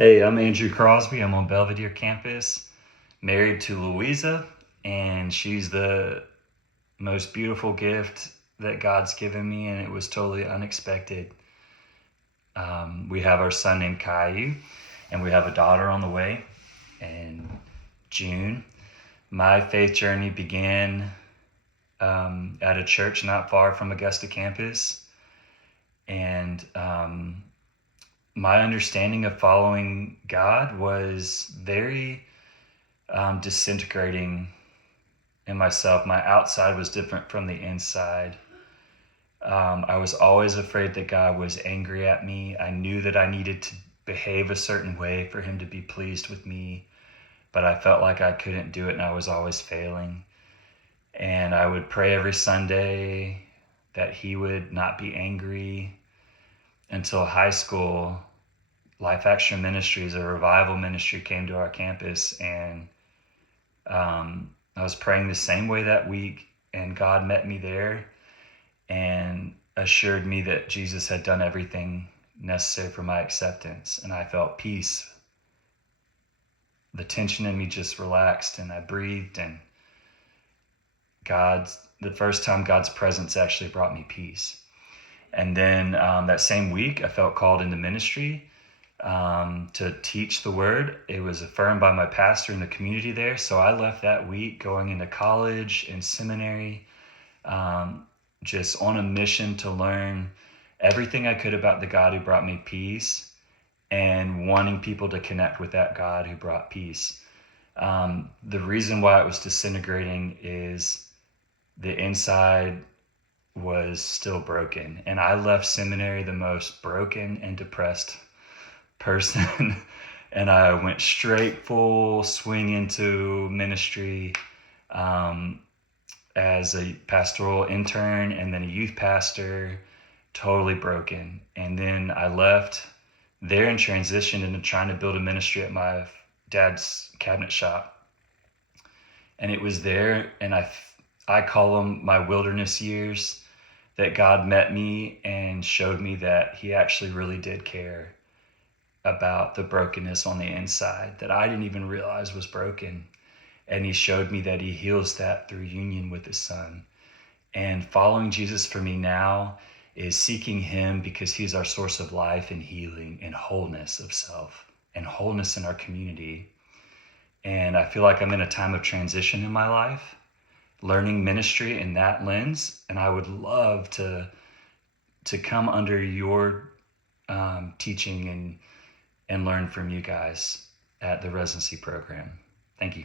Hey, I'm Andrew Crosby. I'm on Belvedere campus, married to Louisa, and she's the most beautiful gift that God's given me, and it was totally unexpected. We have our son named Caillou, and we have a daughter on the way in June. My faith journey began at a church not far from Augusta campus, and my understanding of following God was very disintegrating in myself. My outside was different from the inside. I was always afraid that God was angry at me. I knew that I needed to behave a certain way for him to be pleased with me, but I felt like I couldn't do it and I was always failing. And I would pray every Sunday that he would not be angry until high school. Life Extra Ministries, a revival ministry, came to our campus, and I was praying the same way that week, and God met me there and assured me that Jesus had done everything necessary for my acceptance, and I felt peace. The tension in me just relaxed, and I breathed, and the first time God's presence actually brought me peace. And then that same week, I felt called into ministry to teach the word. It was affirmed by my pastor in the community there. So I left that week going into college and seminary, just on a mission to learn everything I could about the God who brought me peace and wanting people to connect with that God who brought peace. The reason why it was disintegrating is the inside was still broken. And I left seminary the most broken and depressed person. And I went straight full swing into ministry as a pastoral intern and then a youth pastor, totally broken. And then I left there and transitioned into trying to build a ministry at my dad's cabinet shop. And it was there, and I call them my wilderness years, that God met me and showed me that he actually really did care about the brokenness on the inside that I didn't even realize was broken. And he showed me that he heals that through union with his son. And following Jesus for me now is seeking him because he's our source of life and healing and wholeness of self and wholeness in our community. And I feel like I'm in a time of transition in my life, learning ministry in that lens. And I would love to come under your teaching and learn from you guys at the Residency program. Thank you.